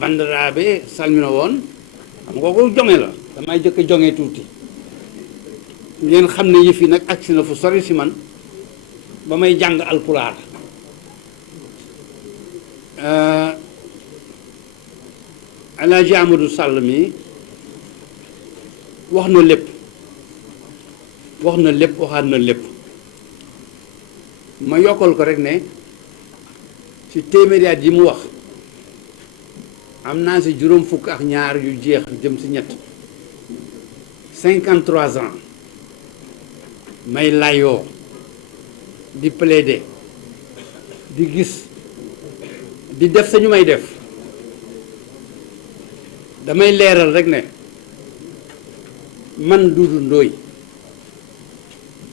bandiraɓe salmina won xam nga ko jonge la damay jëkk jonge tuuti ngeen xam ne yëf yi nag agsi na fu sori si man ba may jàng alpulaar Alaaji Amadou Sall mi wax na lépp waxaat na lépp ma yokkal ko rek ne ci téeméeri at yi mu wax am naa si juróom fukk ak ñaar yu jeex jëm si ñett 53 ans may layoo di plaider di gis di def sañu may def damay leeral rek ne man Doudou Ndoye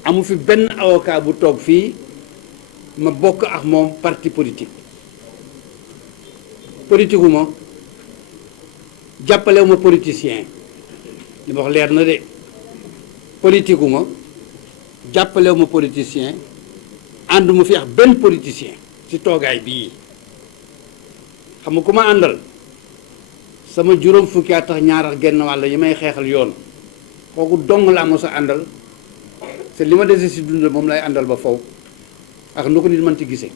amu fi benn avocat bu toog fii ma bokk ak moom parti politique politique ma jàppalewu ma politicien li ma wax leer na de politique ma jàppalewu ma politicien ànduma fi ak benn politicien ci toogaay bii xam nga ku ma àndal sama juróom fukki at tax ñaar ak genn wàll yi may xeexal yoon kooku dong laa mos a àndal te li ma dese si dund moom lay àndal ba faw ak nu ko nit mën ci gisee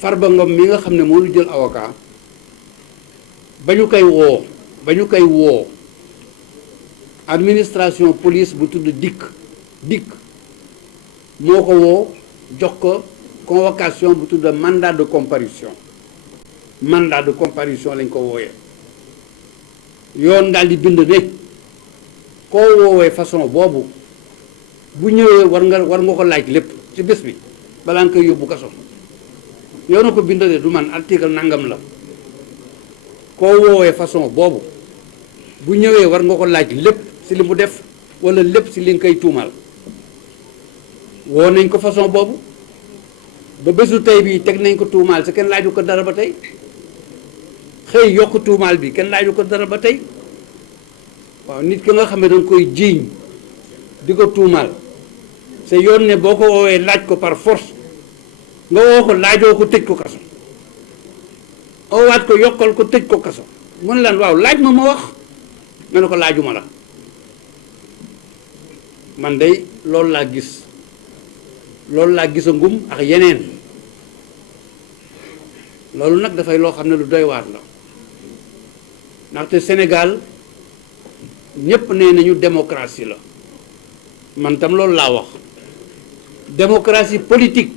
Farba Ngom mi nga xam ne moo ñu jël avocat ba ñu koy woo administration police bu tudd dikk moo ko woo jox ko convocation bu tudd mandat de comparution lañ ko wooyee yoon daal di bind ne koo woowee façon boobu bu ñëwee war nga ko laaj lépp ci bés bi balaa nga koy yóbbu kaso yoon na ko bind de du man article nangam la koo woowee façon boobu bu ñëwee war nga ko laaj lépp ci li mu def walla lépp ci li nga koy tuumal woo nañ ko façon boobu ba bésu tey bii teg nañ ko tuumaal sa kenn laaju ko dara ba tey xëy yokk tuumaal bi kenn laaju ko dara ba tey waaw nit ki nga xam ne danga koy jiiñ di ko tuumaal sa yoon ne boo ko woowee laaj ko par force nga woo ko laajoo ko tëj ko kaso oowaat ko yokkal ko tëj ko kaso mun lan waaw laaj ma wax nga ne ko laajuma la man day loolu laa gisa ngum ak yeneen loolu nag dafay loo xam ne lu doy waar la ndaxte Sénégal ñépp nee nañu démocratie la man tam loolu laa wax démocratie politique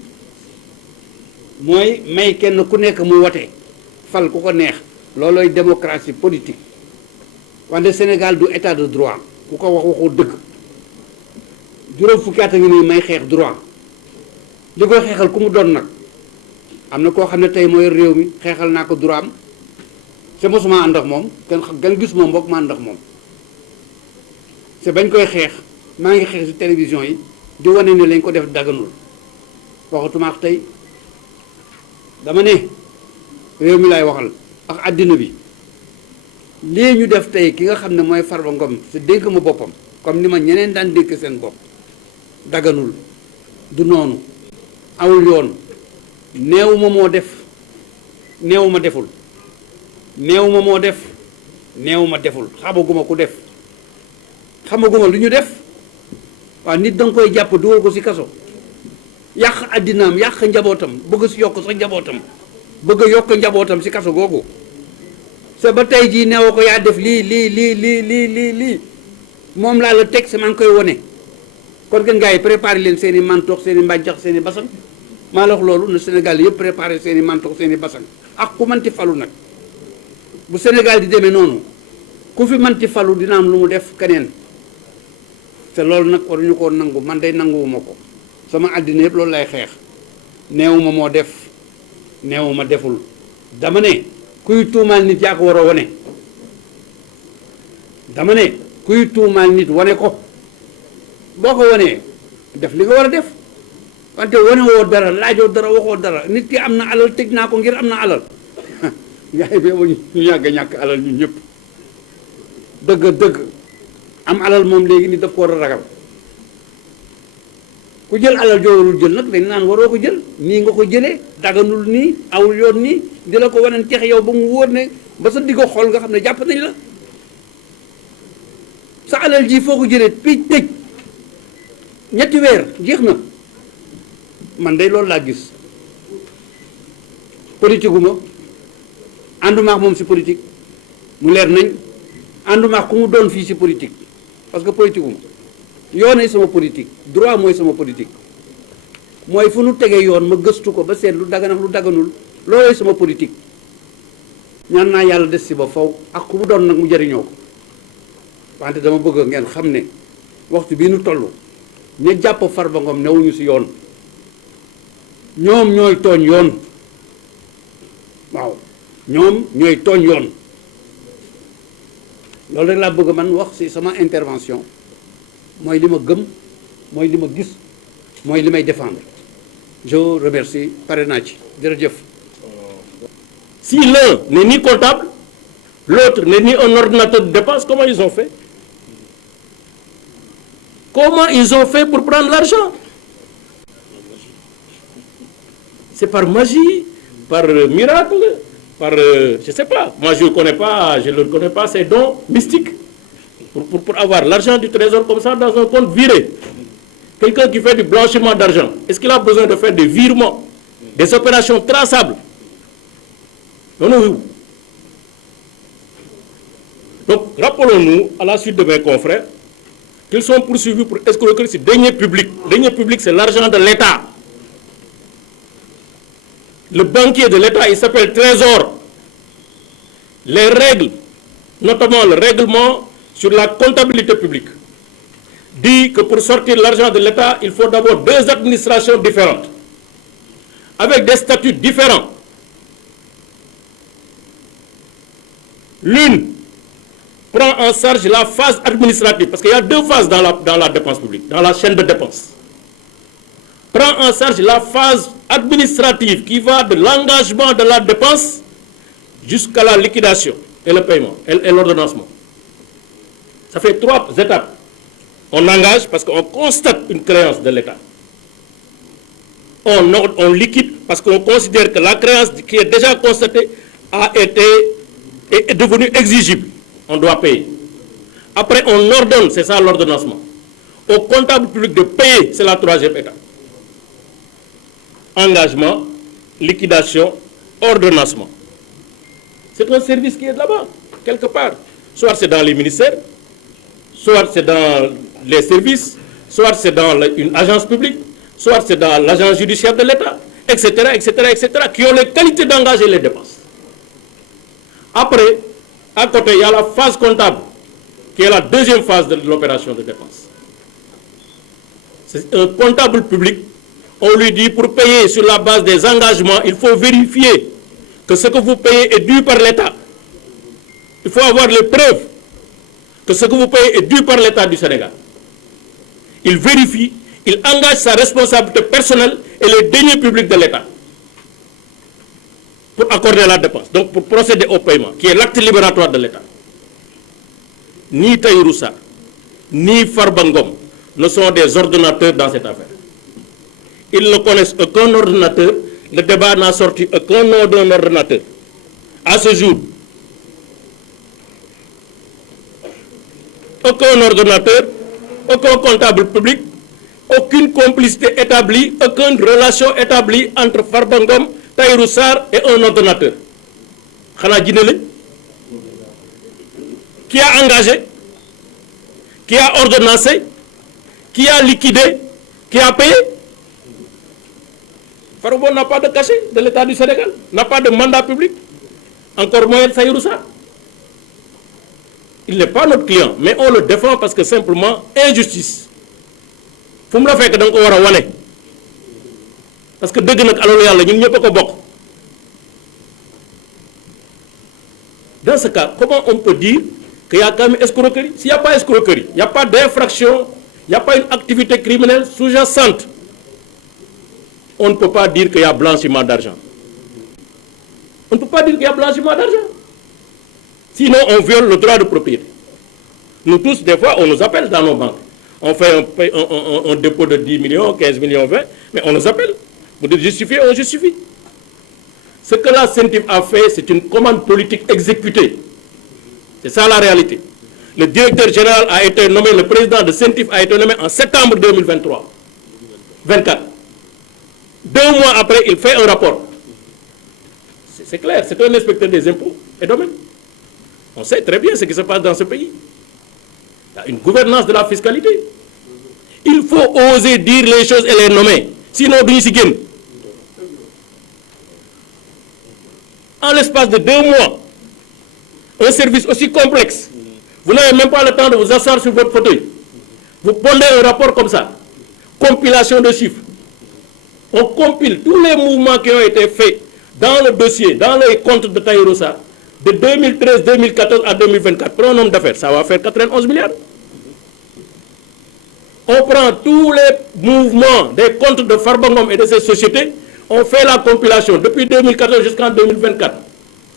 mooy may kenn ku nekk mu wote fal ku ko neex loolooy démocratie politique wante Sénégal du état de droit ku ko waxoo dëgg juróom fukki at a ngi nii may xeex droit li koy xeexal ku mu doon nag am na koo xam ne tey mooy réew mi xeexal naa ko droit am te mosuma ànd ak moom kenn gis moom mbokk ma ànd ak moom te bañ koy xeex maa ngi xeex ci télévision yi di wane ne lañ ko def daganul waxatuma ak tey dama ne réew mi lay waxal ak àddina bi lii ñu def tey ki nga xam ne mooy Farba Ngom te dénk ma boppam comme ni ma ñeneen daan dénk seen bopp daganul du noonu awul yoon neewu ma moo def neewu ma deful neewu ma moo def neewu ma deful xamaguma ku def xamaguma lu ñu def waaw nit danga koy jàpp dugal ko ci kaso yàq àddinaam yàq njabootam bëgg ci yokk sax njabootam bëgg a yokk njabootam ci kaso googu sa ba tey jii neewu ko yaa def lii moom laa la teg sa maa ngi koy wone kon gën gars yi préparé leen seen i mantox seen i mbàjjax seen i basang maa la wax loolu na Sénégal yëpp préparé seen i mantox seen i basang ak ku manti falu nag bu Sénégal di demee noonu ku fi manti falu dina am lu mu def keneen te loolu nag waruñu koo nangu man day nanguwuma ko sama àddina yëpp loolu lay xeex neewuma moo def neewuma deful dama ne kuy tuumaal nit yaa ko war a wane dama ne kuy tuumaal nit wane ko boo ko wanee def li nga war a def wante wane woo dara laajoo dara waxoo dara nit ki am na alal tëj naa ko ngir am na alal yaay bi ñu yàgg ñàkk alal ñun ñëpp dëgg am alal moom léegi ni daf ko war a ragal ku ku jël alal joo warul jël nag dañ naan waroo ko jël nii nga ko jëlee daganul nii awul yoon nii di la ko waneen teex yow ba mu wóor ne ba sa diggo xool nga xam ne jàpp nañ la sa alal ji foo ko jëlee piic tëj ñetti weer jeex na man de loolu laa gis politique gu ma ànduma ak moom si politique mu leer nañ ànduma ak ku mu doon fii si politique parce que politique gu ma yoonay sama politique droit mooy sama politique mooy fu nu tegee yoon ma gëstu ko ba seet lu dagan ak lu daganul loolooy sama politique ñaan naa yàlla des si ba faw ak ku mu doon nag mu jëriñoo ko wante dama bëgg ngeen xam ne waxtu bii nu toll ña jàpp Farba Ngom newuñu si yoon ñoom ñooy tooñ yoon waaw ñoom ñooy tooñ yoon loolu rek laa bëgg man wax ci sama intervention mooy li ma gëm mooy li ma gis mooy li may défendre je vous remercie pare naa ci jërëjëf. Si l'un n'est ni comptable, l'autre n'est ni un ordinateur de dépense, comment ils ont fait? Comment ils ont fait pour prendre l'argent? C'est par magie, par miracle, par, je ne sais pas. Moi, je ne connais pas ces dons mystiques pour avoir l'argent du trésor comme ça dans un compte viré. Quelqu'un qui fait du blanchiment d'argent, est-ce qu'il a besoin de faire des virements, des opérations traçables? Non, non. Donc, rappelons-nous, à la suite de mes confrères, qu'ils sont poursuivis pour escroquerie sur deniers publics. Deniers publics, c'est l'argent de l'État. Le banquier de l'État, il s'appelle Trésor. Les règles, notamment le règlement sur la comptabilité publique, dit que pour sortir l'argent de l'État, il faut d'abord deux administrations différentes, avec des statuts différents. L'une prend en charge la phase administrative, parce qu'il y a deux phases dans la dépense publique, dans la chaîne de dépenses. Prend en charge la phase administrative qui va de l'engagement de la dépense jusqu'à la liquidation et le paiement et l'ordonnancement. Ça fait trois étapes. On engage parce qu'on constate une créance de l'État. On liquide parce qu'on considère que la créance qui est déjà constatée est devenue exigible. On doit payer. Après, on ordonne, c'est ça l'ordonnancement. Au comptable public de payer, c'est la troisième étape. Engagement, liquidation, ordonnancement. C'est un service qui est là-bas, quelque part. Soit c'est dans les ministères, soit c'est dans les services, soit c'est dans une agence publique, soit c'est dans l'agence judiciaire de l'État, etc., etc., etc., qui ont les qualités d'engager les dépenses. Après, à côté, il y a la phase comptable, qui est la deuxième phase de l'opération de dépense. C'est un comptable public. On lui dit, pour payer sur la base des engagements, il faut vérifier que ce que vous payez est dû par l'État. Il faut avoir les preuves que ce que vous payez est dû par l'État du Sénégal. Il vérifie, il engage sa responsabilité personnelle et les deniers publics de l'État pour accorder la dépense, donc pour procéder au paiement, qui est l'acte libératoire de l'État. Ni Tahirou Sarr, ni Farba Ngom ne sont des ordonnateurs dans cette affaire. Ils ne connaissent aucun ordonnateur. Le débat n'a sorti aucun nom d'un ordonnateur. À ce jour, aucun ordonnateur, aucun comptable public, aucune complicité établie, aucune relation établie entre Farba Ngom, Tahirou Sarr et un ordonnateur. Khana Djinele, qui a engagé, qui a ordonnancé, qui a liquidé, qui a payé. Farba n'a pas de cachet de l'État du Sénégal, n'a pas de mandat public, encore moins Tahirou Sarr. Il n'est pas notre client, mais on le défend parce que simplement, injustice. Faut me la faire que donc on va wane. Parce que dès que nous avons dans ce cas, comment on peut dire qu'il y a quand même escroquerie? S'il n'y a pas escroquerie, il n'y a pas d'infraction, il n'y a pas une activité criminelle sous-jacente, on ne peut pas dire qu'il y a blanchiment d'argent. On ne peut pas dire qu'il y a blanchiment d'argent. Sinon, on viole le droit de propriété. Nous tous, des fois, on nous appelle dans nos banques. On fait un dépôt de 10 millions, 15 millions, 20, mais on nous appelle. Vous dites justifier, on justifie. Ce que la CENTIF a fait, c'est une commande politique exécutée. C'est ça la réalité. Le directeur général a été nommé, le président de CENTIF a été nommé en septembre 2023. 24. 2 mois après, il fait un rapport. C'est clair, c'est un inspecteur des impôts et domaines. On sait très bien ce qui se passe dans ce pays. Il y a une gouvernance de la fiscalité. Il faut oser dire les choses et les nommer. Sinon, nous sommes. En l'espace de 2 mois, un service aussi complexe, vous n'avez même pas le temps de vous asseoir sur votre fauteuil. Vous pondez un rapport comme ça, compilation de chiffres. On compile tous les mouvements qui ont été faits dans le dossier, dans les comptes de Tahirou Sarr, de 2013, 2014 à 2024. Prenons un nombre d'affaires, ça va faire 91 milliards. On prend tous les mouvements des comptes de Farba Ngom et de ses sociétés, on fait la compilation depuis 2014 jusqu'en 2024.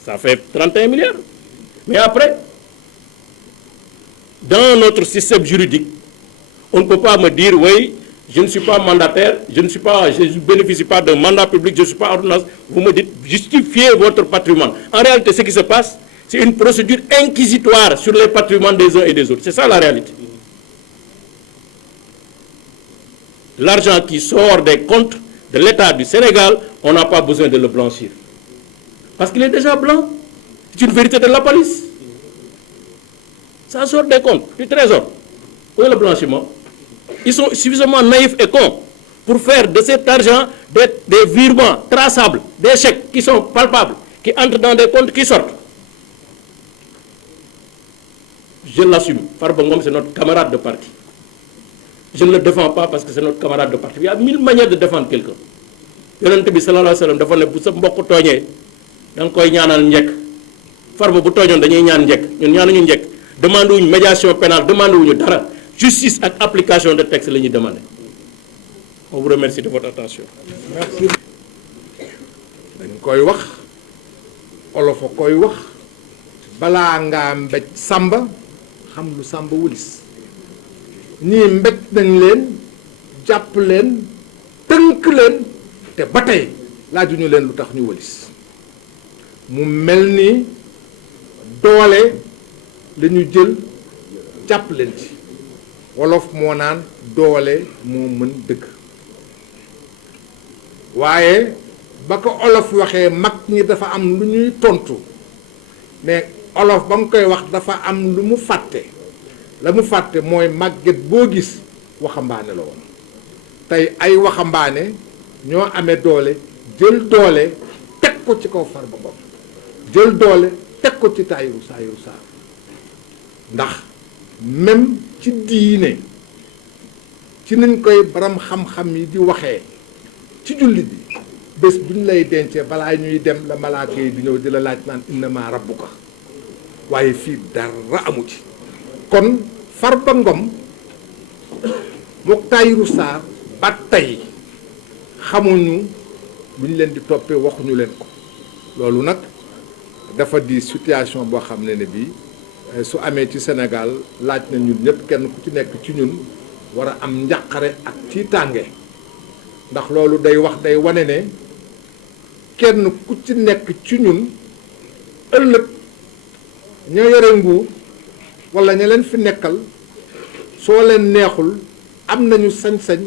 Ça fait 31 milliards. Mais après, dans notre système juridique, on ne peut pas me dire, oui, je ne suis pas mandataire, je ne bénéficie pas d'un mandat public, je ne suis pas ordonnance. Vous me dites, justifiez votre patrimoine. En réalité, ce qui se passe, c'est une procédure inquisitoire sur les patrimoines des uns et des autres. C'est ça la réalité. L'argent qui sort des comptes de l'État du Sénégal, on n'a pas besoin de le blanchir. Parce qu'il est déjà blanc. C'est une vérité de la police. Ça sort des comptes, du trésor. Où est le blanchiment? Ils sont suffisamment naïfs et cons pour faire de cet argent des virements traçables, des chèques qui sont palpables, qui entrent dans des comptes qui sortent. Je l'assume. Farba Ngom, c'est notre camarade de parti. Je ne le défends pas parce que c'est notre camarade de parti. Il y a 1000 manières de défendre quelqu'un. Yonent bi sallallahu alayhi wa sallam dafa ne bu sa mbokk tooñee da nga koy ñaanal njëkk. Farba bu tooñoon dañuy ñaan njëkk ñun ñaanuñu njëkk. Demande wuñu médiation pénale, demande wuñu dara. Justice ak application de texte la ñuy demander. On vous remercie de votre attention. Merci. dañ koy wax olof a koy wax balaa ngaa mbéj sàmba xam lu sàmba wulis ñii mbéj nañ leen jàpp leen tënk leen te ba tey laajuñu leen lu tax ñu wulis mu mel ni doole la ñu jël jàpp leen ci wolof moo naan doole moo mën dëgg waaye ba ko olof waxee mag ñi dafa am lu ñuy tontu mais olof ba mu koy wax dafa am lu mu fàtte la mu fàtte mooy màgget boo gis waxambaane la woon tey ay waxambaane ñoo amee doole jël doole teg ko ci kaw Farba Ngom jël doole teg ko ci Tahirou Sarr ndax même ci diine ci nañ koy baram xam-xam yi di waxee ci jullit bi bés bu ñu lay dencee balaa ñuy dem la malaaka yi di ñëw di la laaj naan innama rabbuka waaye fii dara amu ci kon Farba Ngom mook Tahirou Sarr ba tey xamuñu lu ñu leen di toppee waxuñu leen ko loolu nag dafa di situation boo xam ne bii su amee ci Sénégal laaj na ñun ñëpp kenn ku ci nekk ci ñun war a am njàqare ak tiitaange ndax loolu day wane ne kenn ku ci nekk ci ñun ëllëg ña yore nguur walla ña leen fi nekkal soo leen neexul am nañu sañ-sañ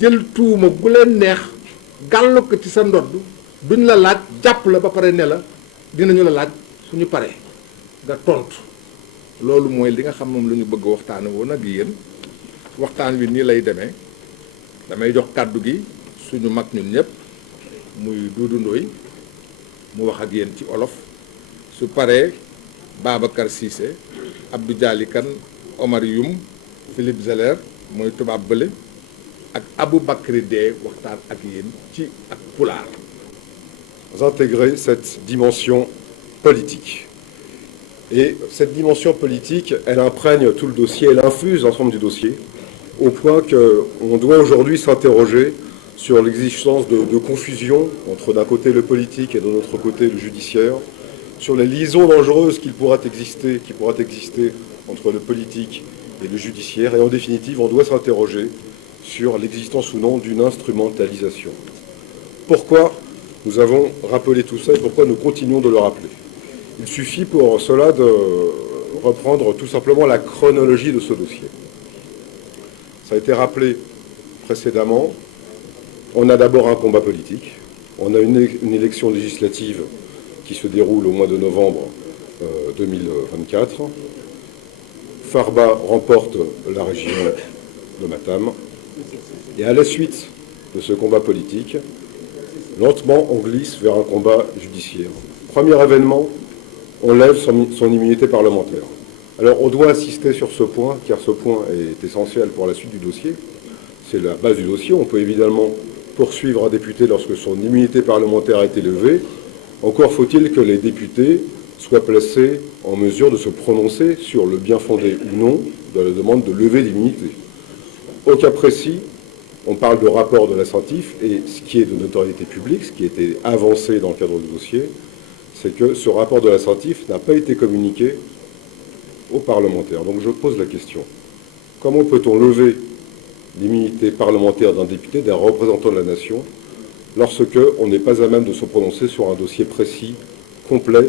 jël tuuma gu leen neex gàll ko ci sa ndodd duñ la laaj jàpp la ba pare ne la dinañu la laaj suñu paree nga tontu loolu mooy li nga xam moom la ñu bëgg waxtaane woon ak yéen waxtaan wi nii lay demee damay jox kàddu gi suñu mag ñun ñëpp muy Doudou Ndoye mu wax ak yéen ci olof su paree Babacar Cissé Abdou Dialy Kane Omar Youm Philippe Zeller mooy tubaab bële ak Aboubacry Deye waxtaan ak yéen ci ak pulaar. Intégrer cette dimension politique. Et cette dimension politique, elle imprègne tout le dossier, elle infuse l'ensemble du dossier, au point qu'on doit aujourd'hui s'interroger sur l'existence de confusion entre d'un côté le politique et de l'autre côté le judiciaire, sur les liaisons dangereuses qui pourraient exister entre le politique et le judiciaire. Et en définitive, on doit s'interroger sur l'existence ou non d'une instrumentalisation. Pourquoi nous avons rappelé tout ça et pourquoi nous continuons de le rappeler? Il suffit pour cela de reprendre tout simplement la chronologie de ce dossier. Ça a été rappelé précédemment. On a d'abord un combat politique. On a une élection législative qui se déroule au mois de novembre 2024. Farba remporte la région de Matam. Et à la suite de ce combat politique, lentement, on glisse vers un combat judiciaire. Premier événement, on lève son immunité parlementaire. Alors, on doit insister sur ce point, car ce point est essentiel pour la suite du dossier. C'est la base du dossier. On peut évidemment poursuivre un député lorsque son immunité parlementaire a été levée. Encore faut-il que les députés soient placés en mesure de se prononcer sur le bien fondé ou non de la demande de levée d'immunité. Au cas précis, on parle de rapport de la CENTIF, et ce qui est de notoriété publique, ce qui a été avancé dans le cadre du dossier, c'est que ce rapport de la CENTIF n'a pas été communiqué aux parlementaires. Donc je pose la question, comment peut-on lever l'immunité parlementaire d'un député, d'un représentant de la nation, lorsque on n'est pas à même de se prononcer sur un dossier précis, complet